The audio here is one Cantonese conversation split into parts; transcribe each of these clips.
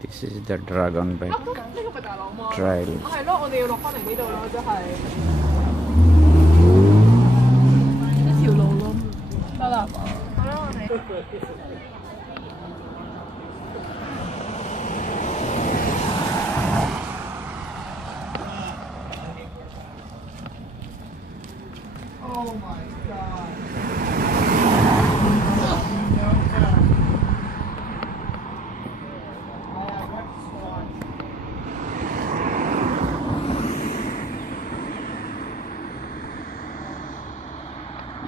This is the Dragon Back 呢個咪大浪貓 Trail. 係咯，我哋要落翻嚟呢度咯，即係一條路咯，得啦嘛。好啦，我哋。Oh my god!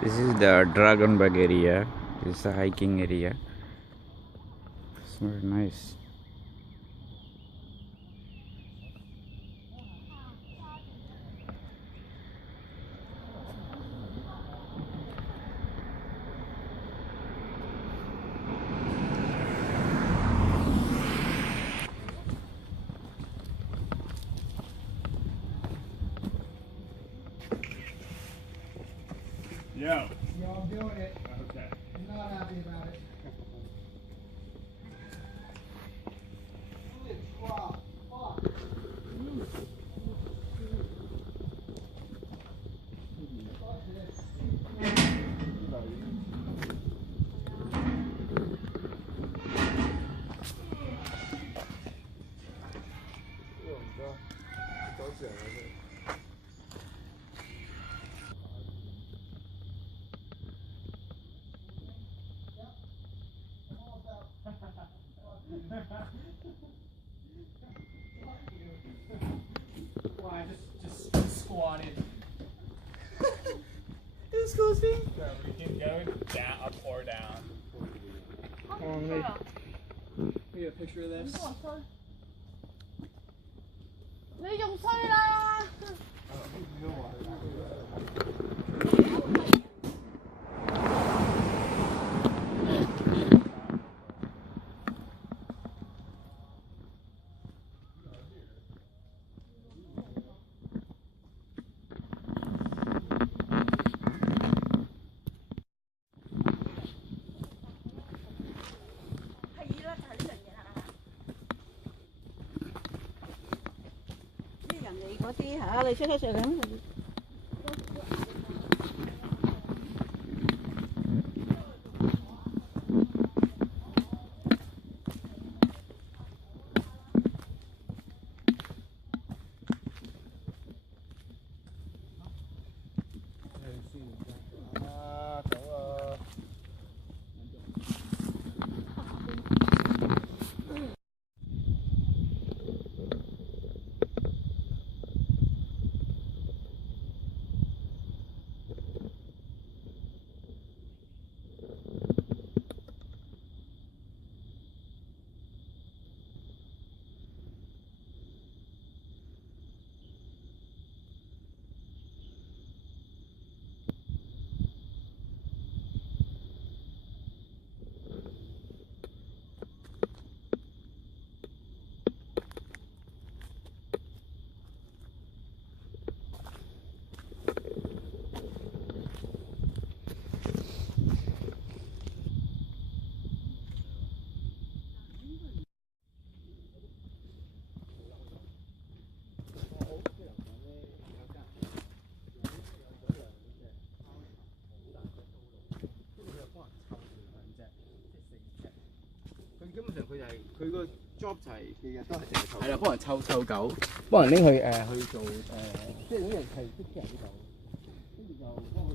This is the Dragon Back area. This is a hiking area. It's very nice. Yo. Yo, I'm doing it. Okay. I'm not happy about it. Holy crap. Fuck. Fuck this. Why? Just squatted. Disgusting. So we keep going down, up or down. We get a picture of this. 你仲衰啦！係啦，就係呢樣嘢啦。啲人哋嗰啲嚇，你出上咁。基本上佢就係佢個 job 就係日日都係淨係湊。係啦，幫人湊狗，幫人拎去去做即係啲人係識人啲狗，跟住就幫佢。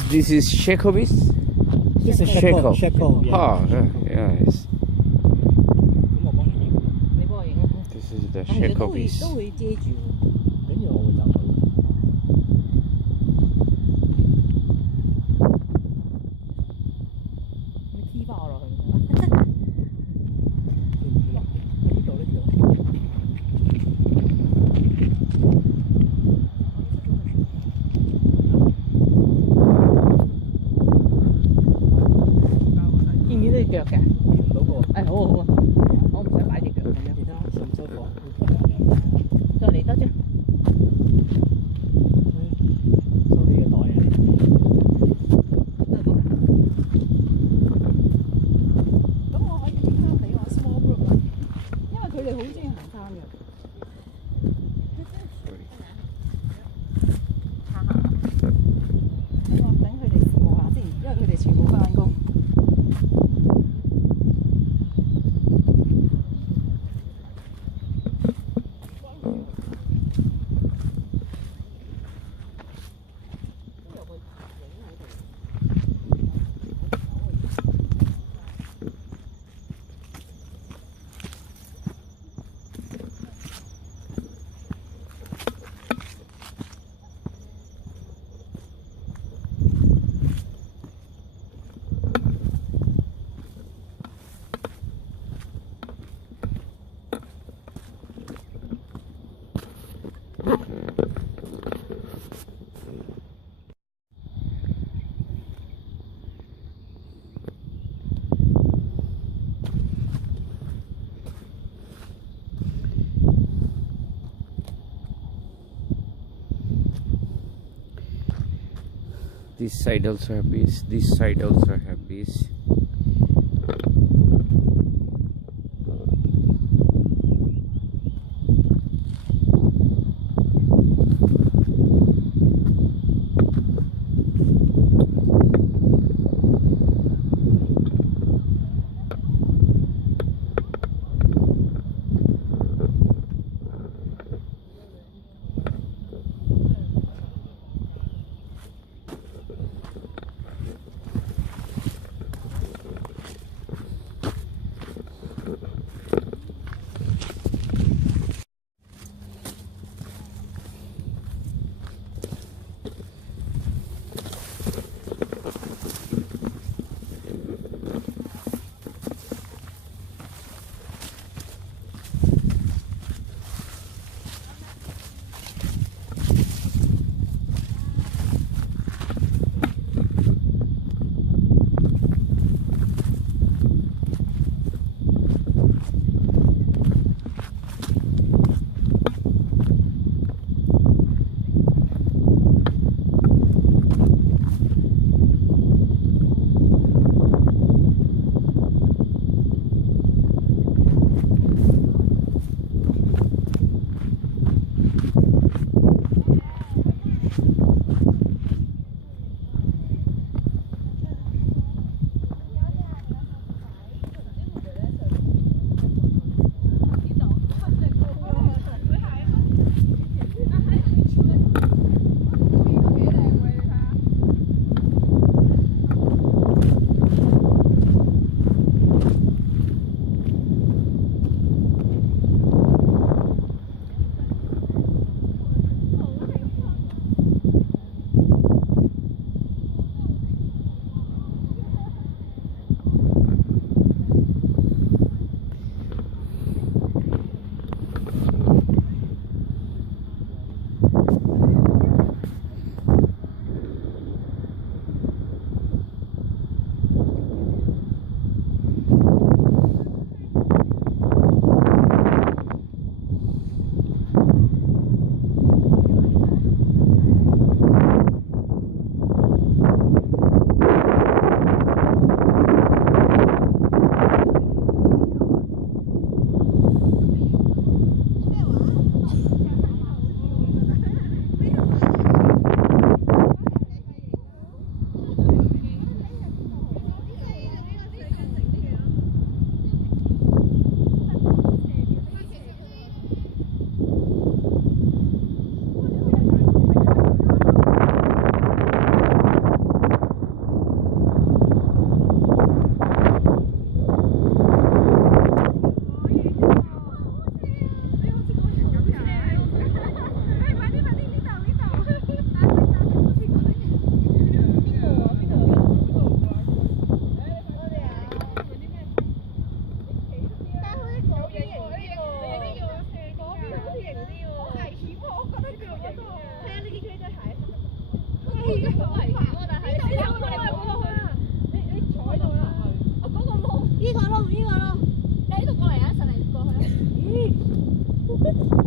guess this is Shekovis. This is Shekel. Shekel. Yeah. Oh, yeah, yes. 咁我幫你影，你幫我影啊！ This is the 但係都會 Shekovis. 都會遮住喎。跟住我會就佢。你 key 翻我落去。唔落，呢度呢度。見唔見到隻腳嘅？見唔到個。誒好啊好啊，我唔使擺隻腳咁樣。其他收唔收貨？再嚟多張。收你嘅袋啊！咁我可以影翻俾我 small group 啊，因為佢哋好中意行山嘅。等佢哋羨慕下先，因為佢哋全部翻工。This side also have bees. This side also have bees. 呢個咯，你喺度過嚟啊，一齊嚟過去啊。咦？